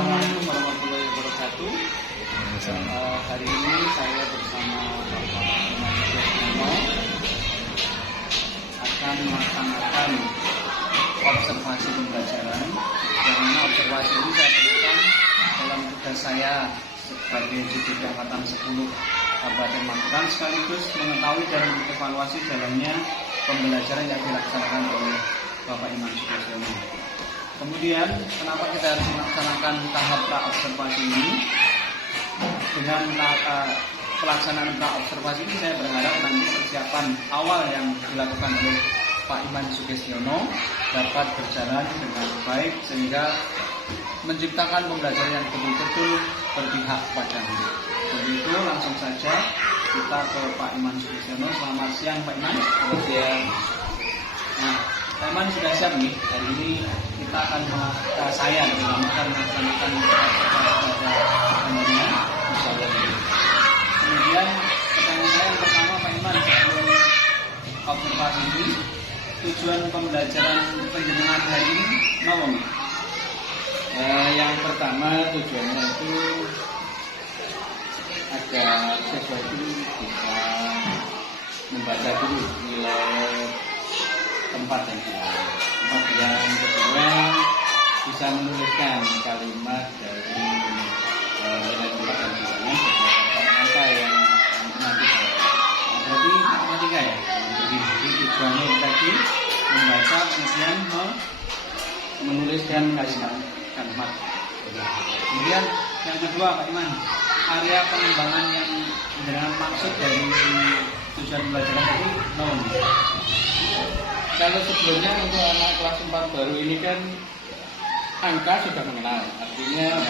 Assalamualaikum warahmatullahi wabarakatuh. Hari ini saya bersama Bapak Imam Sugiyarno akan melaksanakan observasi pembelajaran. Karena observasi ini saya berikan dalam tugas saya sebagai JDP Angkatan 10 Kabupaten Magelang, sekaligus mengetahui dan mengevaluasi jalannya pembelajaran yang dilaksanakan oleh Bapak Imam Sugiyarno. Kemudian, kenapa kita harus melaksanakan tahap pra-observasi ini? Dengan pelaksanaan pra-observasi ini, saya berharap nanti persiapan awal yang dilakukan oleh Pak Imam Sugiyarno dapat berjalan dengan baik sehingga menciptakan pembelajaran yang betul-betul berpihak pada murid. Begitu, langsung saja kita ke Pak Imam Sugiyarno. Selamat siang Pak Imam. Selamat siang. Nah, Pak Imam sudah siap nih. Hari ini kita akan saya akan melaksanakan observasi pada temannya. Kemudian pertanyaan saya yang pertama Pak Imam, sebelum observasi ini, tujuan pembelajaran penjenengan hari ini apa? Yang pertama tujuannya itu agar siswa itu bisa membaca dulu nilai tempat dan nilai. Yang kedua bisa menuliskan kalimat dari nilai tempat dan nilainya berdasarkan angka yang nanti Berarti matematika ya? Jadi tujuannya tadi membaca kemudian menuliskan kalimat. Kemudian yang kedua Pak Iman, area pengembangan yang dengan maksud dari tujuan pembelajaran tadi Kalau sebelumnya untuk anak kelas 4 baru ini kan angka sudah mengenal, artinya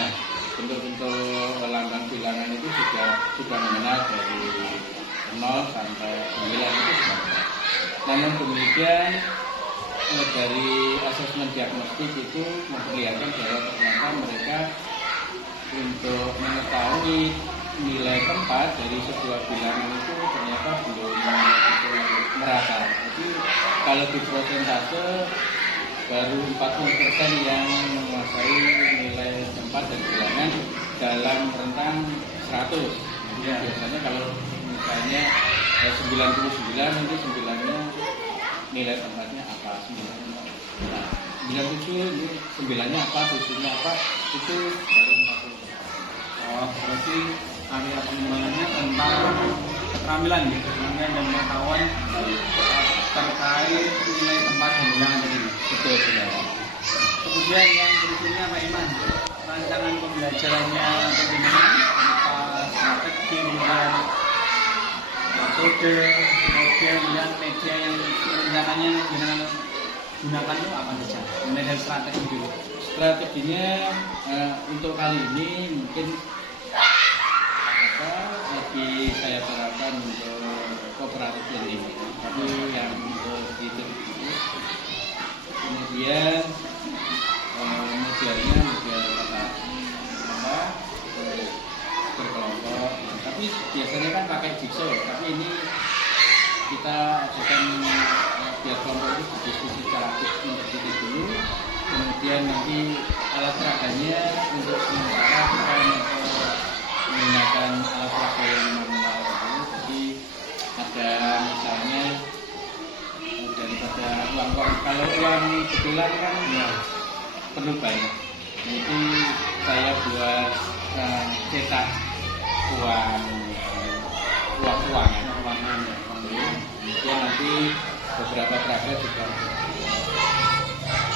bentuk-bentuk lambang bilangan itu sudah mengenal dari 0 sampai 9 itu sudah mengenal. Namun kemudian dari asesmen diagnostik itu memperlihatkan bahwa ternyata mereka untuk mengetahui nilai tempat dari sebuah bilangan itu ternyata belum merata. Jadi kalau di prosentase baru 40% yang menguasai nilai tempat dan bilangan dalam rentang 100. Jadi biasanya kalau misalnya 99 nanti 9-nya nilai tempatnya apa, 97 ini 9-nya apa, 7-nya apa, itu baru 40%. berarti area pengembangannya tentang keterampilan gitu, keterampilan dan pengetahuan terkait nilai tempat dan bilangan tadi. Betul, benar. Kemudian yang berikutnya Pak Iman, rancangan pembelajarannya bagaimana? Berupa strategi, kemudian metode, kemudian media yang rencananya gunakan itu apa saja? Mulai dari strategi dulu. Strateginya untuk kali ini mungkin lagi saya terapkan untuk kooperatif yang ini, tapi yang untuk itu. Kemudian modelnya model berkelompok, tapi biasanya kan pakai jigsaw, tapi ini kita akan biar kelompok itu berdiskusi secara interaktif dulu, kemudian nanti alat peraganya untuk sementara kita menggunakan alat peraga yang manual dulu. Jadi ada misalnya daripada uang kalau uang betulan kan ya perlu banyak. Nah, itu saya buat cetak uang kemudian nanti beberapa peraga juga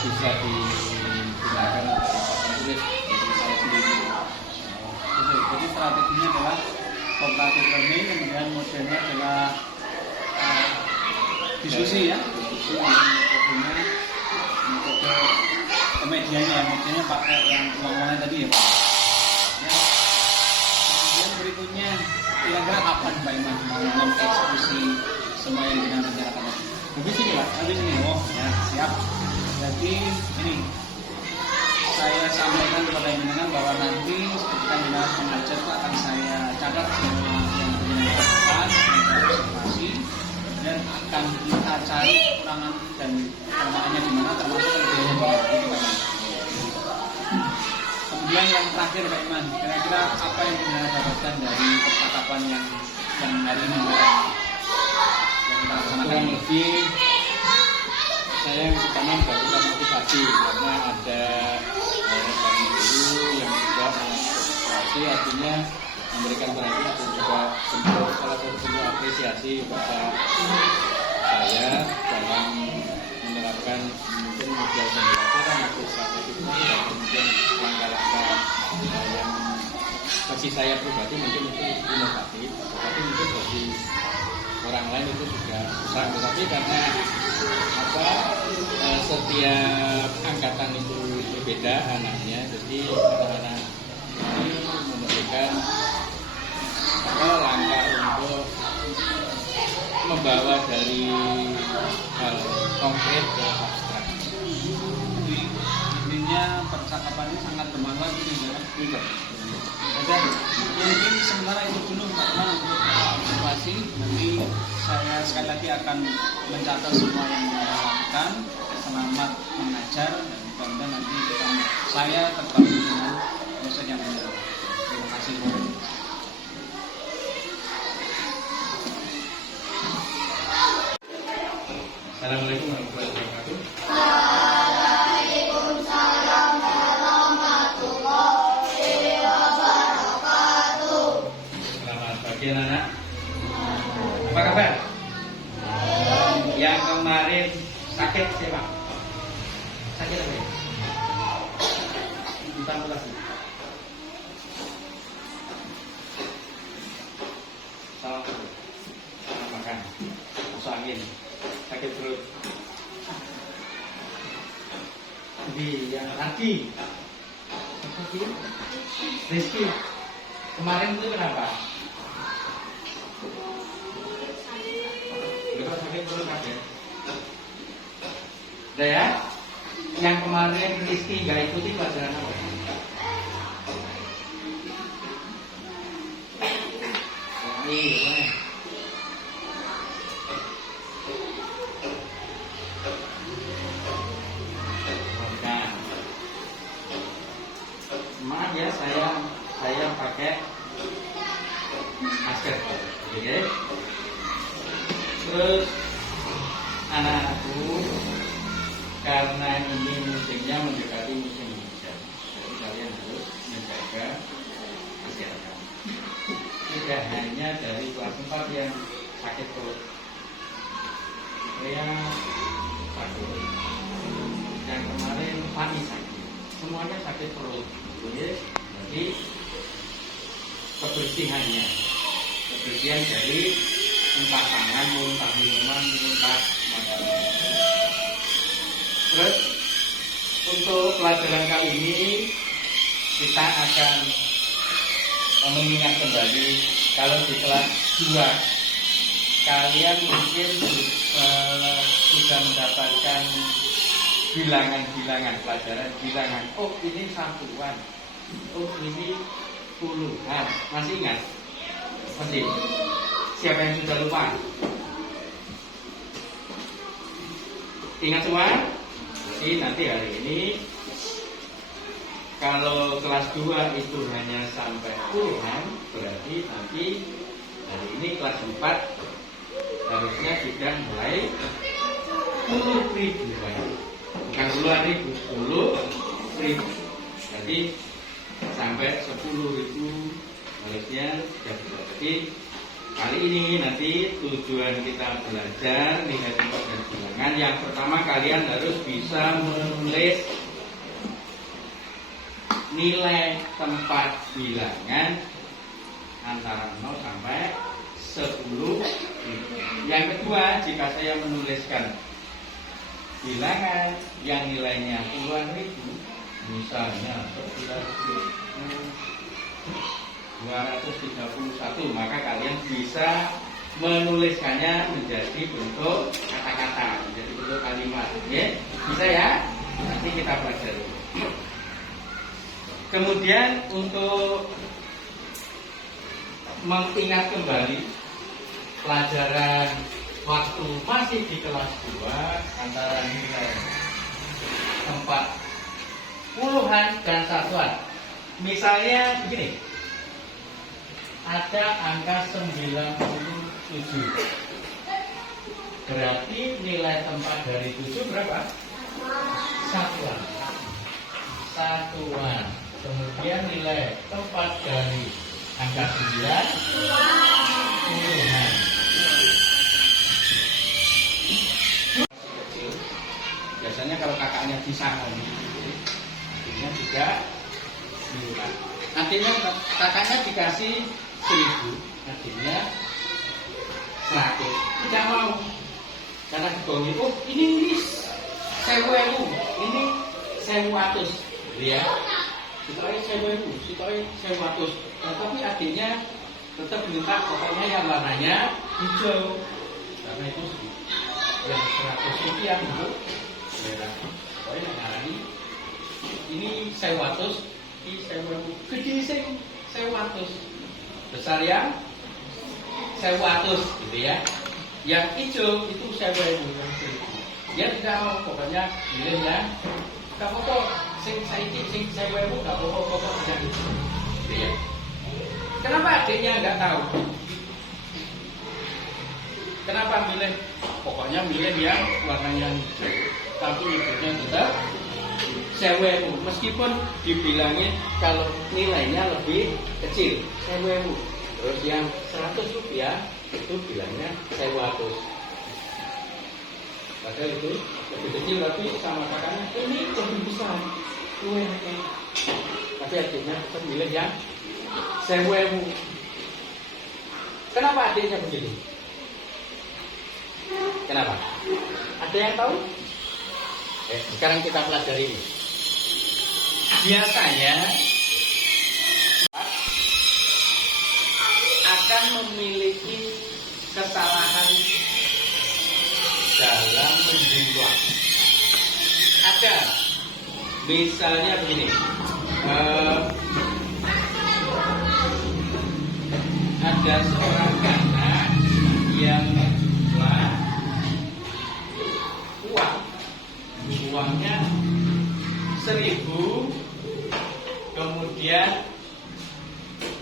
bisa digunakan untuk tulis dari saya sendiri. Jadi strateginya adalah cooperative learning, kemudian modelnya adalah diskusi ya, diskusi metodenya, metode medianya pakai yang uang-uangnya tadi ya Pak. Ya. Kemudian berikutnya kira-kira kapan Pak Iman mau mengeksekusi semua yang dengan rencanakan tadi? Habis ini Pak, Habis ini, oh ya siap. Jadi ini saya sampaikan kepada jenengan bahwa nanti ketika jenengan mengajar itu akan saya catat semua yang jenengan lakukan, observasi, dan akan kita cari kekurangan dan kelemahannya di mana, termasuk kelebihannya di mana. Kemudian yang terakhir Pak Iman, kira-kira apa yang kita dapatkan dari percakapan yang hari ini yang kita laksanakan kurang ini? lebih saya yang pertama mendapatkan motivasi karena ada rekan guru yang juga motivasi, artinya memberikan perhatian dan juga bentuk salah satu bentuk apresiasi kepada saya dalam menerapkan mungkin model pembelajaran atau strategi dan kemudian langkah-langkah yang bagi saya pribadi mungkin itu inovatif, tetapi mungkin bagi orang lain itu juga besar. Tetapi karena setiap angkatan itu berbeda anaknya, jadi anak-anak ini memberikan langkah untuk membawa dari hal konkret ke abstrak. Jadi intinya percakapan ini sangat bermanfaat gitu ya. Juga. Dan mungkin sementara itu dulu Pak Iman untuk observasi. Nanti saya sekali lagi akan mencatat semua yang kita lakukan. Selamat mengajar dan mudah-mudahan nanti saya terbantu dengan proses yang benar. Terima kasih. Assalamualaikum warahmatullahi wabarakatuh. Selamat pagi anak-anak. Apa kabar? Yang kemarin sakit siapa? Sakit apa ya? Amputasi. Salah makan, masuk angin, sakit perut. Jadi yang lagi, Rizky, kemarin itu kenapa? Kenapa sakit perut kan ya? Udah ya? Yang kemarin Rizky nggak ikuti pelajaran apa? Maaf ya, saya pakai masker, oke? Terus anak-anakku, karena ini musimnya mendekati musim hujan, jadi kalian harus menjaga kesehatan. Tidak hanya dari kelas 4 yang sakit perut, saya sakit, yang kemarin Fani sakit, semuanya sakit perut. Jadi kebersihan dari entah tangan, entah minuman, entah makanan. Terus untuk pelajaran kali ini kita akan mengingat kembali kalau di kelas 2 kalian mungkin sudah mendapatkan bilangan-bilangan, pelajaran bilangan. Oh ini satuan, oh ini puluhan. Masih ingat? Masih? Siapa yang sudah lupa? Ingat semua? Jadi nanti hari ini kalau kelas 2 itu hanya sampai puluhan, berarti nanti hari ini kelas 4 harusnya sudah mulai 10.000 bukan puluhan ribu, 10.000. Jadi sampai 10.000 harusnya sudah bisa. Jadi kali ini nanti tujuan kita belajar nilai tempat dan bilangan. Yang pertama kalian harus bisa menulis nilai tempat bilangan antara 0 sampai 10.000. Yang kedua, jika saya menuliskan bilangan yang nilainya puluhan ribu, misalnya 231, maka kalian bisa menuliskannya menjadi bentuk kata-kata, menjadi bentuk kalimat. Oke? Bisa ya? Nanti kita pelajari. Kemudian untuk mengingat kembali pelajaran waktu masih di kelas 2 antara nilai 4 puluhan dan satuan. misalnya begini, ada angka 97, berarti nilai tempat dari 7 berapa? Satuan. Kemudian nilai tempat dari angka 9 puluhan. Biasanya kalau kakaknya disangoni, artinya juga puluhan. Artinya kakaknya dikasih 1000, artinya 100. Tidak mau, karena dibohongi. Oh ini 1000, ini 1100, ya. Sitoe 1000, sitoe 1100. Nah, tapi adiknya tetap minta pokoknya yang warnanya hijau, karena itu yang 100 rupiah itu merah. Pokoknya ngarani ini 1100, ini 1000, gede sing 1100, besar yang 1100 gitu ya. Yang hijau itu 1000, yang 1000. Dia tidak mau, pokoknya pilih yang gak apa-apa, sing saiki sing 1000 gak apa-apa, pokoknya gitu ya. Kenapa adiknya nggak tahu? Kenapa milih? Pokoknya milih yang warnanya hijau, tapi nyebutnya tetap 1000, meskipun dibilangin kalau nilainya lebih kecil 1000. Terus yang 100 rupiah itu bilangnya 1100. Padahal itu lebih kecil, tapi sama kakaknya ini lebih besar. Tapi adiknya tetap milih yang 1000. Kenapa adiknya begitu? Kenapa? Ada yang tahu? Sekarang kita pelajari ini. Biasanya akan memiliki kesalahan dalam menjumlah. Ada, misalnya begini, ada seorang anak yang menjual uangnya 1000, kemudian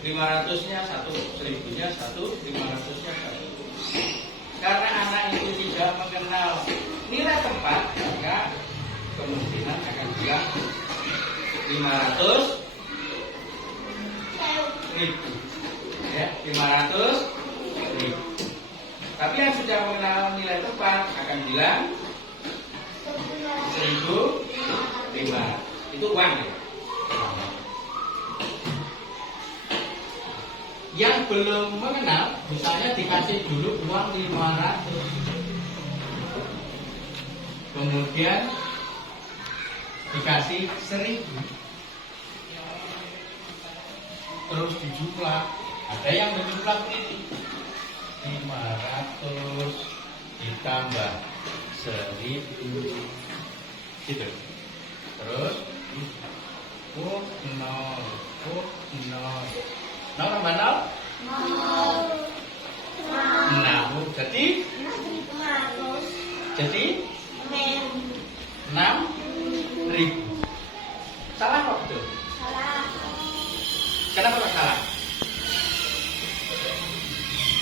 500-nya 1, 1000-nya 1, 500-nya 1. Karena anak itu tidak mengenal nilai tempat, maka kemungkinan akan bilang 500.000, ya, 500.000. Tapi yang sudah mengenal nilai tempat akan bilang 1.005. Itu uang ya. Yang belum mengenal, misalnya dikasih dulu uang 500, kemudian dikasih 1000, terus dijumlah. Ada yang menjumlah begitu, 500 ditambah 1000 gitu. Terus nol tambah nol, jadi 6.000. Salah kok betul? Kenapa kok salah?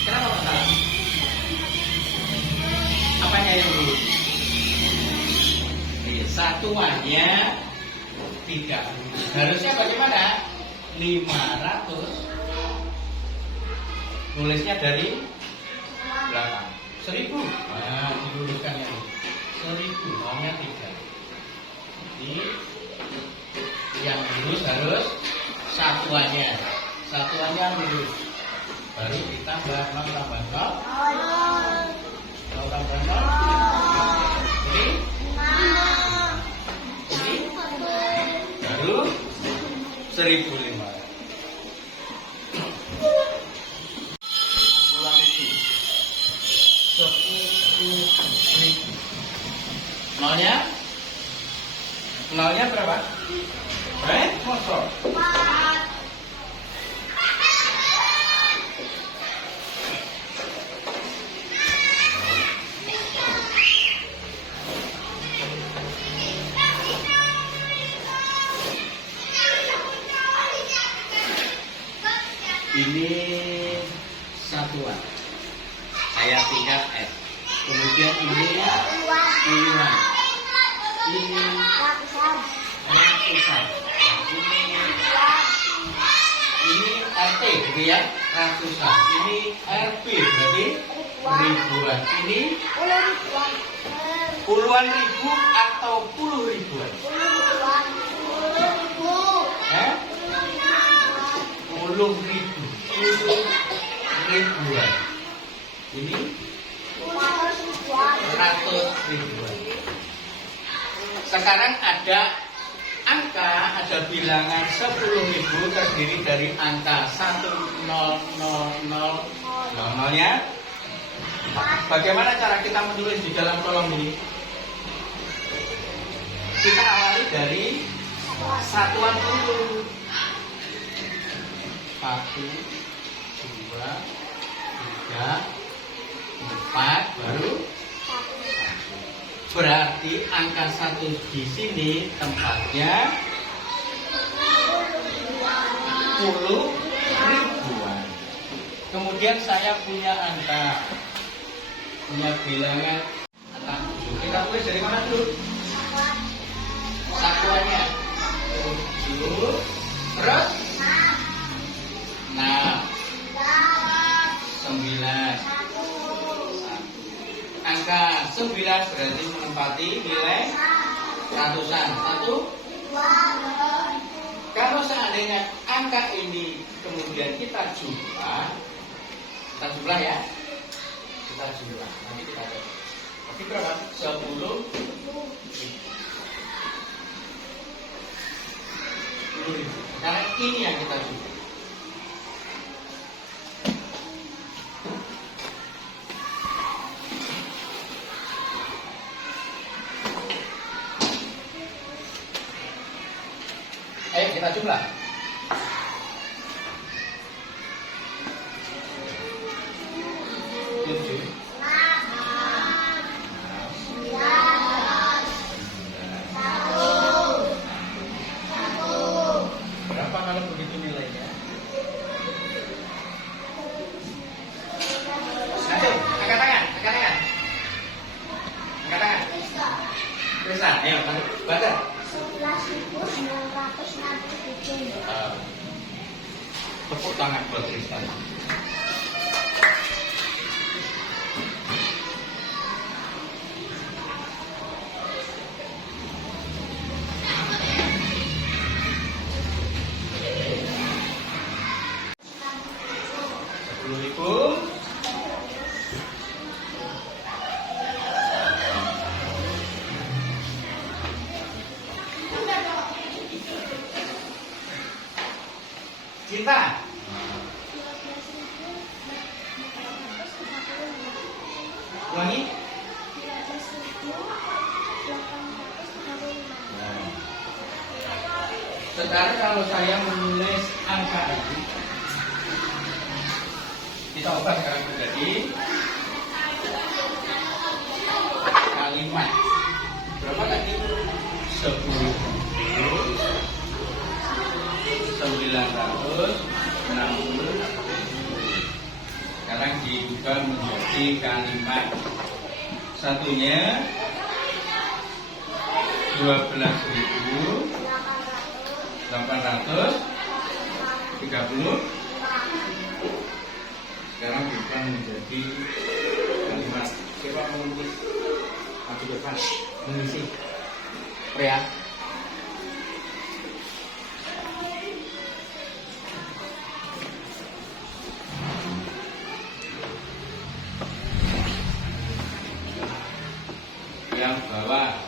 Kenapa kok salah? Apanya yang dulu? Satuannya tidak. Harusnya bagaimana? 500. Nulisnya dari belakang. 1000. Nah, diluruskan yang ini. 1000, nolnya 3. Jadi yang lurus harus satuannya. Satuannya lurus. Baru ditambah 0 tambah 0. 0 tambah 0. Jadi baru 1.500. Ulang itu 10.000. Nolnya berapa? Kosong. Ini satuan. Saya tingkat S. Kemudian ini puluhan. Ini ratusan. Ini RT gitu ya, ratusan. Ini RP berarti ribuan. Ini puluhan ribu atau puluh ribuan? Puluh ribu. Ribuan. Ini ratus ribuan. Sekarang ada angka, ada bilangan 10.000 terdiri dari angka 10000 nya. Bagaimana cara kita menulis di dalam kolom ini? Kita awali dari satuan puluh. 1, 2, 3, 4, baru 1. Berarti angka 1 di sini tempatnya 10 ribuan. Kemudian saya punya angka, punya bilangan angka 7. Kita tulis dari mana dulu? Satuannya 7, terus 6, 9, 1. Angka 9 berarti menempati nilai ratusan. 1, 2. Kalau seandainya angka ini kemudian kita jumlah ya. Kita jumlah. Nanti kita lihat. Berarti berapa? 10.000. Karena ini yang kita jumlah. Ayo kita jumlah. Berapa kalau begitu nilainya? Ayo, angkat tangan. Bisa, ayo baca. 11.967. Tepuk tangan buat Tristan. Cinta. Ulangi. Sekarang kalau saya menulis angka ini, kita ubah sekarang menjadi kalimat. Berapa tadi? 10.960. Sekarang diubah menjadi kalimat. Satunya 12.830. Sekarang diubah menjadi kalimat. Siapa menulis? Maju depan mengisi. Pria. Yang bawah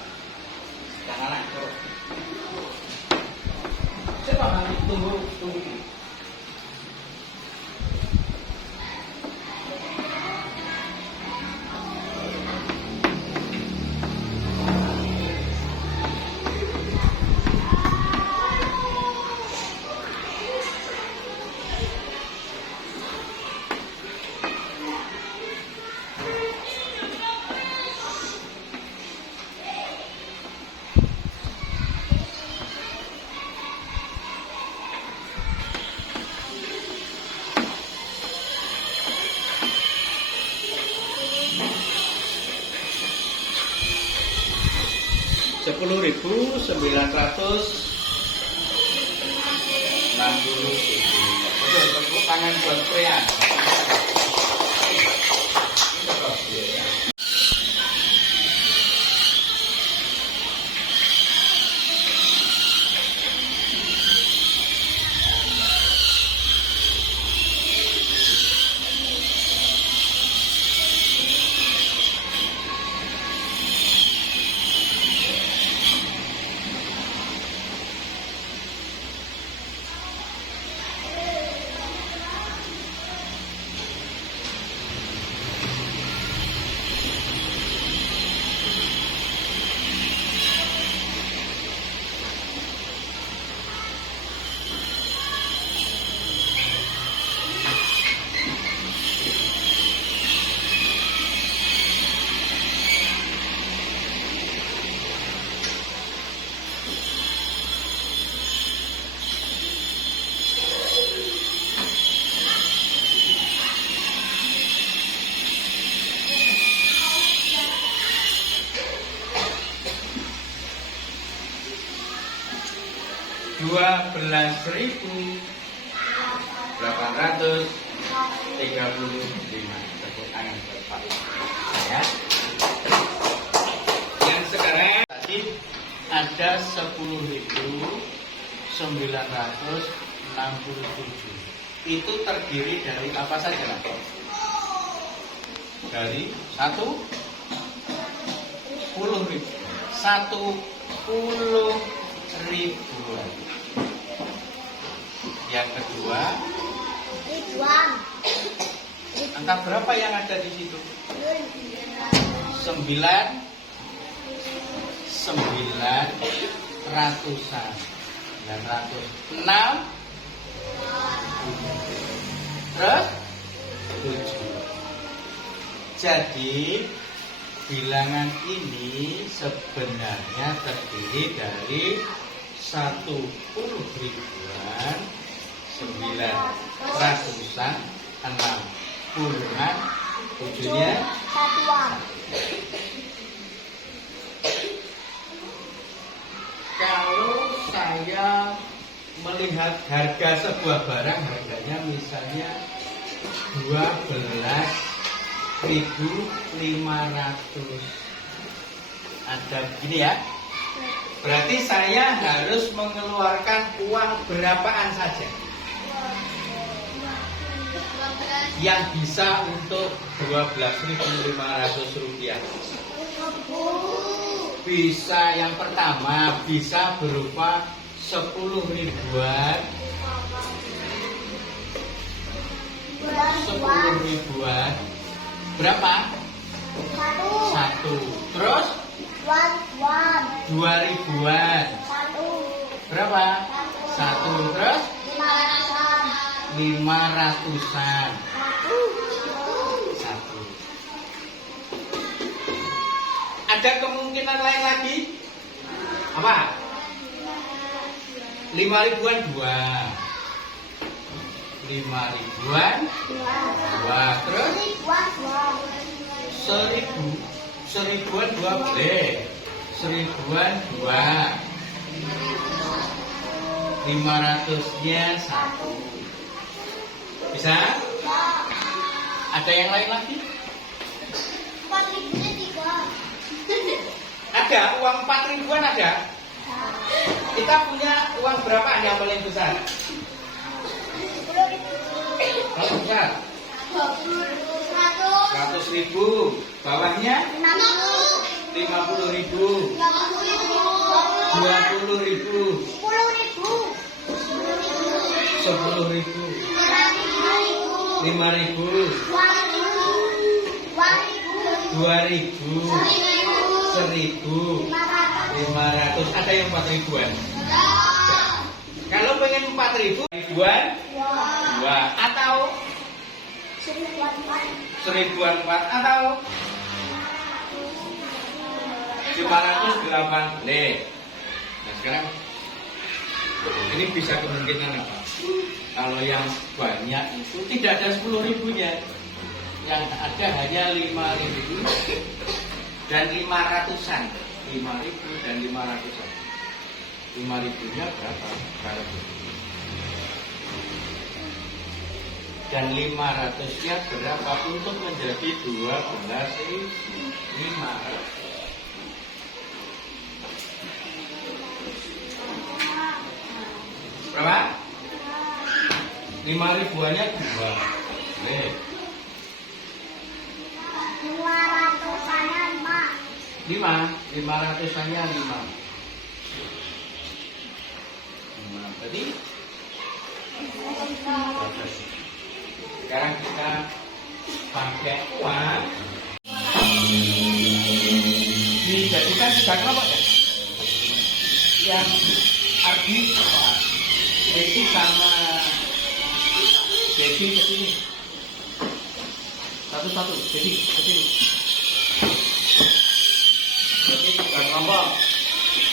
kanan turun. Coba nanti tunggu. Betul, tepuk tangan buat Freya. Rp12.835. Tepuk tangan buat Pak. Ya. Yang sekarang tadi ada 10.967. Itu terdiri dari apa saja, Pak? Dari 10 ribuan. Yang kedua, angka berapa yang ada di situ? 9 ratusan. 906. Terus 7. Jadi bilangan ini sebenarnya terdiri dari 10 ribuan, 9 ratusan, 6 puluhan, 7-nya satuan. Kalau saya melihat harga sebuah barang, harganya misalnya 12.500. Ada begini ya. Berarti saya harus mengeluarkan uang berapaan saja yang bisa untuk Rp12.500. Bisa yang pertama bisa berupa 10 ribuan, 10 ribuan berapa? 1. Terus 2 ribuan berapa? 1. Terus 500-an 1. Ada kemungkinan lain lagi? Apa? 5 ribuan 2. 5 ribuan 2. Terus 1000-an 2 boleh. 1000-an 2. 500-nya 1. Bisa? Ada yang lain lagi? 4.000-nya 3. Ada uang 4 ribuan ada? Kita punya uang berapa yang paling besar? 10.000. Paling besar? 100 ribu. Bawahnya 50 ribu. 20 ribu. 10 ribu. 5 ribu. 2 ribu. 1.000. 500. Ada yang 4 ribuan? Kalau pengen 4 ribuan 2 atau 1000-an 4 atau 508. Nah sekarang ini bisa kemungkinan apa? Kalau yang banyak itu tidak ada 10 ribunya, yang ada hanya 5.000 dan 500-an. 5.000 dan 500. 5.000-nya berapa? Kalau begitu. Dan 500-nya berapa untuk menjadi 12.500? Berapa? 5.000-nya 2. Nih. 500-nya 5. Tadi sekarang kita pakai uang dijadikan 3 kelompok ya. Yang Ardi Desi sama Desi ke sini. Satu-satu, Desi ke sini. Jadi 3 kelompok.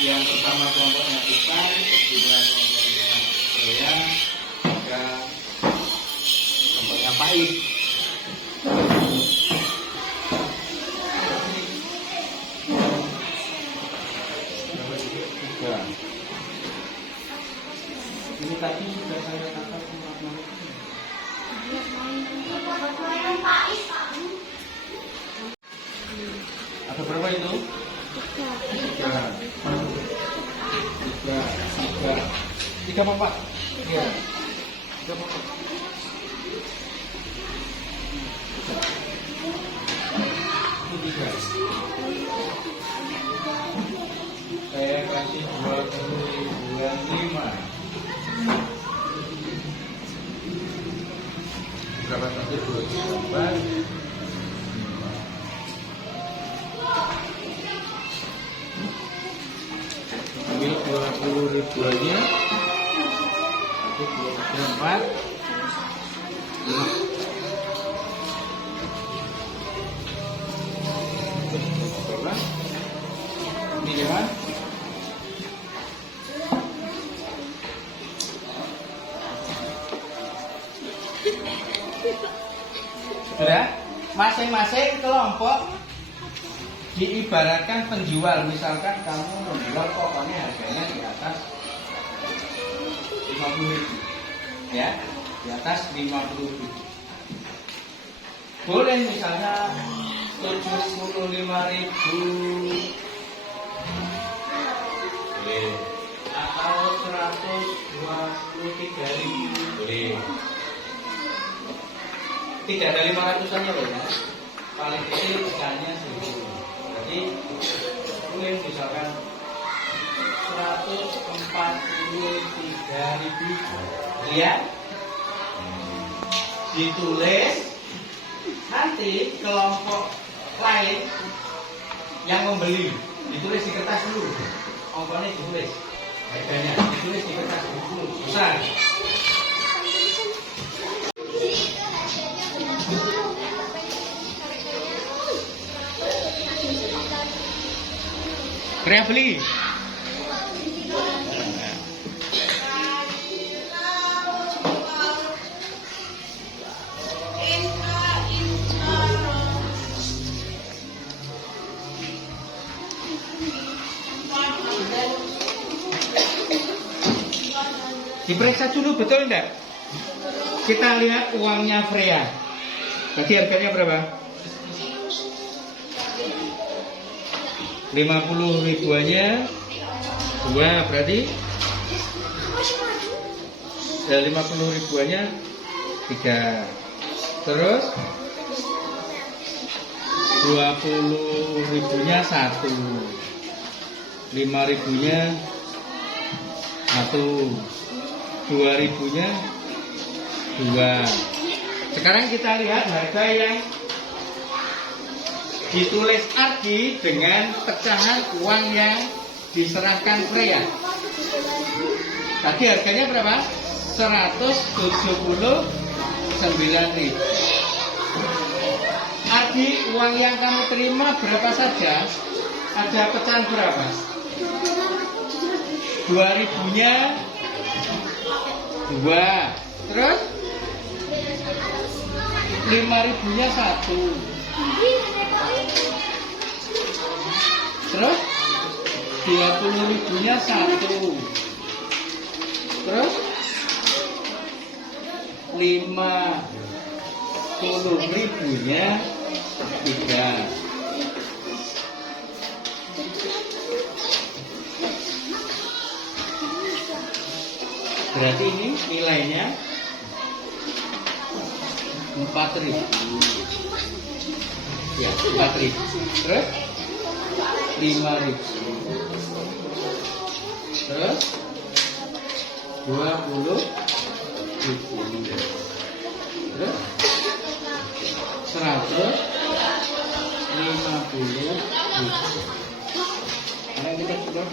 Yang pertama kelompoknya Isan, kedua kelompoknya Saya, tiga kelompoknya Pais. Tiga. Ini tadi sudah saya tangkap teman-teman. Ada berapa itu? Tiga apa Pak? Tiga. Tiga apa Pak? Tiga. Saya kasih 20.005. Berapa tadi? 2. Ambil 20.000-nya. Nanti 24. 5. Ini jangan. Sudah? Masing-masing kelompok diibaratkan penjual. Misalkan kamu menjual pokoknya harganya di atas 50.000, ya, di atas 50.000. Boleh misalnya 75.000, boleh, atau 123.000, boleh. Tidak ada 500-annya loh ya. Paling kecil ikannya 1.000. Jadi boleh misalkan 143.000, lihat, ditulis, nanti kelompok lain yang membeli ditulis di kertas dulu, ongkosnya ditulis, harganya ditulis di kertas dulu, susah. Pernah beli? Diperiksa dulu betul enggak? Kita lihat uangnya Freya. Tadi harganya berapa? 50.000-nya 2, berarti ya 50.000-nya 3. Terus 20.000-nya 1, 5.000-nya 1, 2.000-nya 2. Sekarang kita lihat harga yang ditulis Ardi dengan pecahan uang yang diserahkan Freya. Tadi harganya berapa? 179.000. Ardi, uang yang kamu terima berapa saja? Ada pecahan berapa? 2.000-nya 2. Terus 5.000-nya 1. Terus 20.000-nya 1. Terus 50.000-nya 3. Berarti ini nilainya 4.000. Ya, 4.000. Terus 5.000. Terus 20.000. Terus 150.000. Ada kita sudah.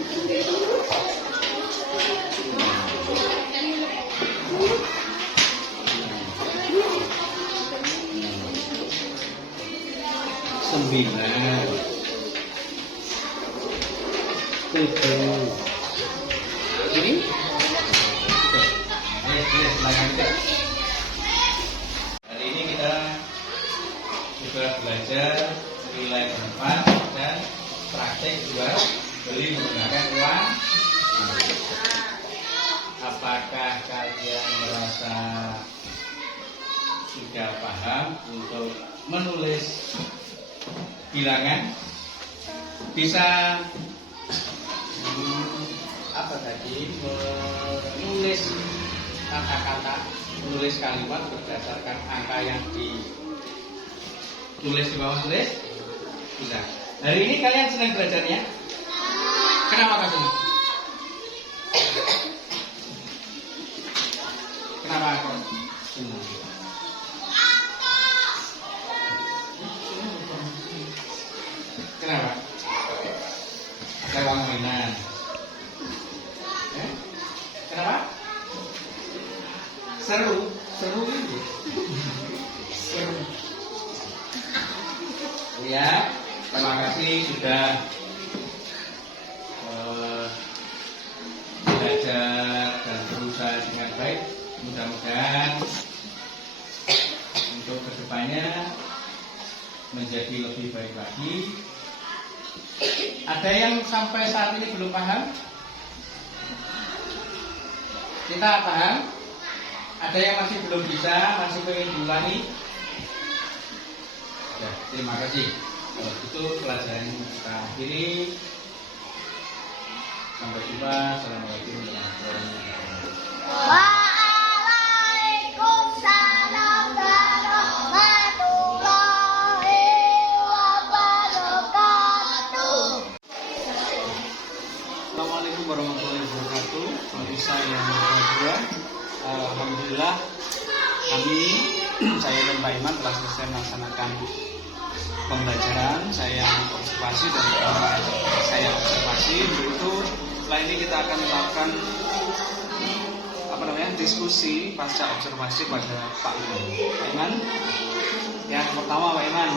Sembilan, 7. Ini? Hari ini kita juga belajar nilai berempat dan praktek juga beli menggunakan uang. Apakah kalian merasa sudah paham untuk menulis bilangan? Bisa apa tadi, menulis kata-kata, menulis kalimat berdasarkan angka yang ditulis di bawah tulis? Bisa. Hari ini kalian senang belajarnya? Kenapa kak senang? Kenapa kak senang? Kenapa? Ada uang mainan. Kenapa? Seru ini. Seru. Ya, terima kasih sudah belajar dan berusaha dengan baik. Mudah-mudahan untuk kedepannya menjadi lebih baik lagi. Ada yang sampai saat ini belum paham? Kita paham? Ada yang masih belum bisa, masih pengen diulangi? Ya, terima kasih. Kalau itu pelajaran kita akhiri. Sampai jumpa. Assalamualaikum warahmatullahi wabarakatuh. Waalaikumsalam warahmatullahi wabarakatuh. Assalamualaikum warahmatullahi wabarakatuh. Pemirsa yang berbahagia, alhamdulillah kami, saya dan Pak Iman telah selesai melaksanakan pembelajaran. Saya observasi dan saya observasi. Untuk itu setelah ini kita akan melakukan diskusi pasca observasi pada Pak Iman. Pak Iman, yang pertama Pak Iman,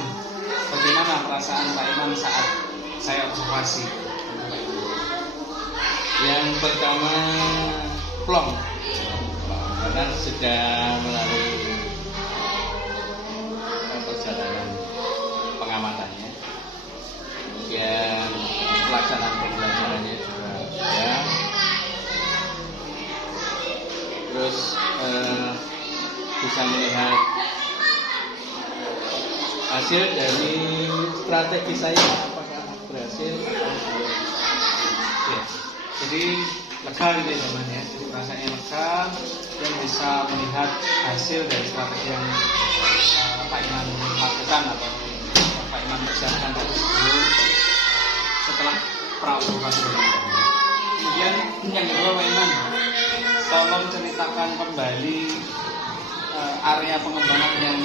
bagaimana perasaan Pak Iman saat saya observasi? Yang pertama, plong, karena sudah melalui perjalanan pengamatannya, kemudian pelaksanaan pembelajarannya juga sudah, terus bisa melihat hasil dari strategi saya apakah berhasil atau belum. Ya. Jadi lega gitu ya teman ya. Jadi rasanya lega dan bisa melihat hasil dari strategi yang Pak Iman lakukan atau Pak Iman persiapkan tadi sebelum setelah pra-observasi. Kemudian yang kedua Pak Iman, tolong ceritakan kembali area pengembangan yang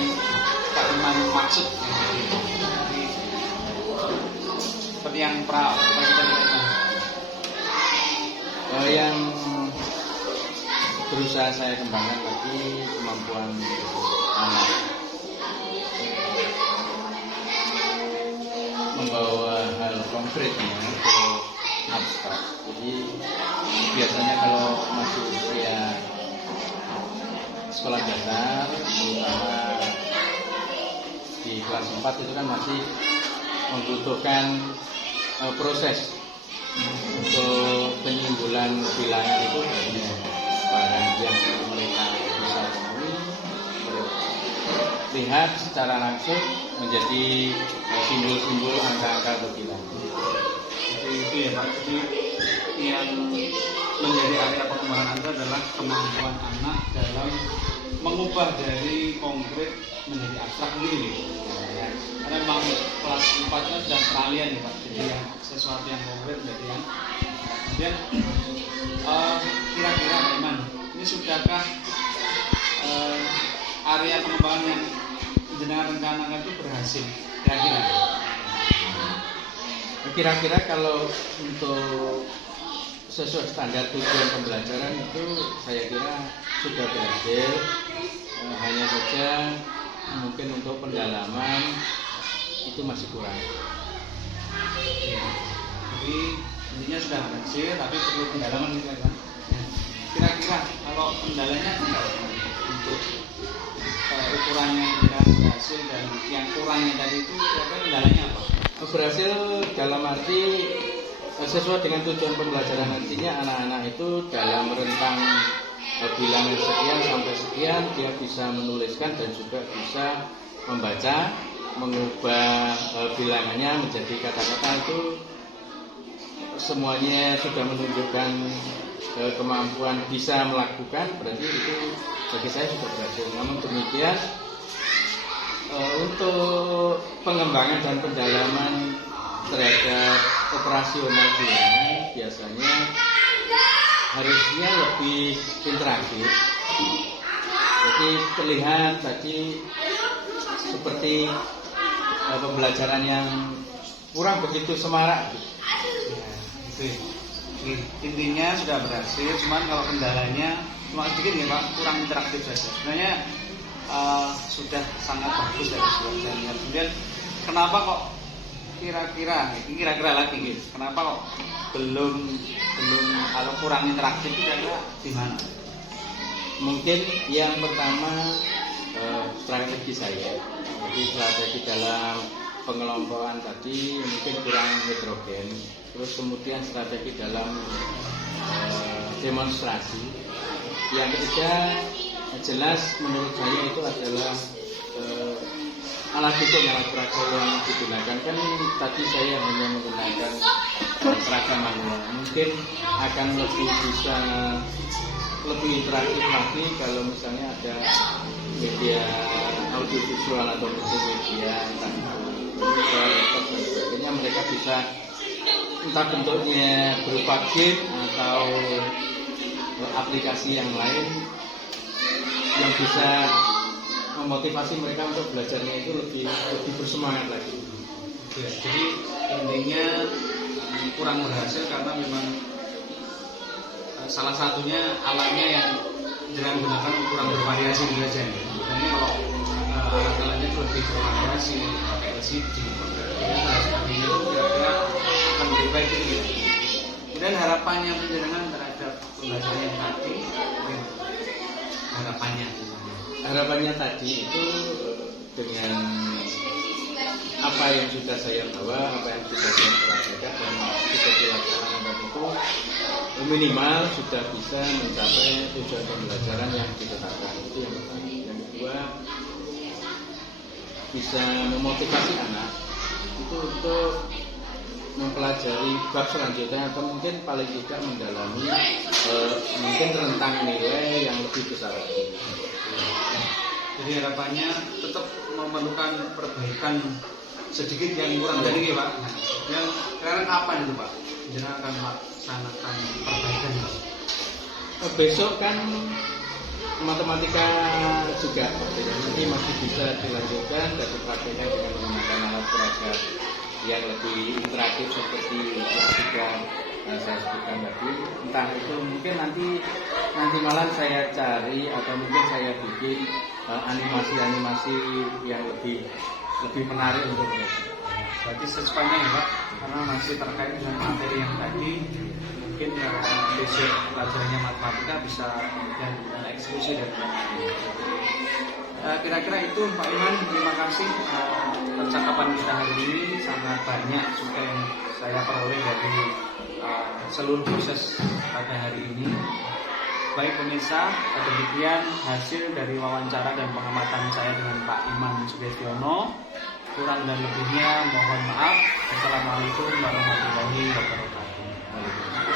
Pak Iman maksud. Jadi seperti yang pra-observasi tadi Pak Iman. Yang berusaha saya kembangkan lagi kemampuan anak membawa hal konkretnya ke abstrak. Jadi biasanya kalau masih usia sekolah dasar, terutama di kelas 4 itu kan masih membutuhkan proses untuk penyimbulan bilangan itu hanya barang yang mereka bisa temui, lihat secara langsung menjadi simbol-simbol angka-angka atau bilangan. Jadi itu ya Pak, jadi yang menjadi area pengembangan Anda adalah kemampuan anak dalam mengubah dari konkret menjadi abstrak ini. Karena memang kelas 4-nya sudah peralihan ya Pak, jadi yang sesuatu yang konkret menjadi yang kemudian kira-kira Pak Iman, ini sudahkah area pengembangan yang jenengan rencanakan itu berhasil kira-kira? Kira-kira kalau untuk sesuai standar tujuan pembelajaran itu saya kira sudah berhasil. Hanya saja mungkin untuk pendalaman itu masih kurang. Jadi intinya sudah berhasil, tapi perlu pendalaman gitu kan. Kira-kira kalau kendalanya apa untuk ukurannya tidak berhasil dan yang kurangnya tadi itu kira-kira kendalanya apa? Berhasil dalam arti sesuai dengan tujuan pembelajaran nantinya anak-anak itu dalam rentang bilangan sekian sampai sekian dia bisa menuliskan dan juga bisa membaca, mengubah bilangannya menjadi kata-kata itu semuanya sudah menunjukkan kemampuan bisa melakukan, berarti itu bagi saya sudah berhasil. Namun demikian untuk pengembangan dan pendalaman terhadap operasional bilangan biasanya harusnya lebih interaktif. Jadi terlihat tadi seperti pembelajaran yang kurang begitu semarak. Intinya sudah berhasil, cuman kalau kendalanya cuma sedikit ya Pak, kurang interaktif saja. Sebenarnya sudah sangat bagus dari sebenarnya. Kemudian kenapa kok kira-kira lagi gitu? Kenapa kok belum atau kurang interaktif itu kira-kira di mana? Mungkin yang pertama strategi saya. Jadi strategi dalam pengelompokan tadi mungkin kurang heterogen. Terus kemudian strategi dalam demonstrasi. Yang ketiga jelas menurut saya itu adalah alat dukung, alat peraga yang digunakan. Kan tadi saya hanya menggunakan peraga manual. Mungkin akan lebih interaktif lagi kalau misalnya ada media audiovisual atau media entah laptop dan sebagainya, mereka bisa entah bentuknya berupa game atau aplikasi yang lain yang bisa memotivasi mereka untuk belajarnya itu lebih bersemangat lagi. Ya, jadi intinya kurang berhasil karena memang salah satunya alatnya yang jangan gunakan kurang bervariasi gitu aja. Makanya kalau alat-alatnya itu lebih bervariasi, pakai LCD, seperti itu kira-kira akan lebih baik gitu. Dan harapannya penjenengan terhadap pembelajaran yang tadi, harapannya tadi itu dengan apa yang sudah saya bawa, apa yang sudah saya perhatikan dan sudah dilaksanakan itu minimal sudah bisa mencapai tujuan pembelajaran yang ditetapkan. Itu yang pertama. Yang kedua, bisa memotivasi anak itu untuk mempelajari bab selanjutnya atau mungkin paling tidak mendalami mungkin rentang nilai yang lebih besar lagi. Jadi harapannya tetap memerlukan perbaikan sedikit yang kurang tadi Pak. Yang sekarang apa itu Pak? Jangan akan melaksanakan perbaikan Pak. Besok kan matematika juga, jadi masih bisa dilanjutkan dan dipraktikkan dengan menggunakan alat peraga yang lebih interaktif seperti yang sudah saya sebutkan tadi. Entah itu mungkin nanti malam saya cari atau mungkin saya bikin animasi-animasi yang lebih menarik untuk mereka. Berarti secepatnya ya Pak, karena masih terkait dengan materi yang tadi, mungkin besok pelajarannya matematika bisa kemudian eksekusi dan lain-lain. Kira-kira itu Pak Iman, terima kasih percakapan kita hari ini sangat banyak juga yang saya peroleh dari seluruh proses pada hari ini. Baik pemirsa, demikian hasil dari wawancara dan pengamatan saya dengan Pak Iman Sugestiono. Kurang dan lebihnya mohon maaf. Assalamualaikum warahmatullahi wabarakatuh.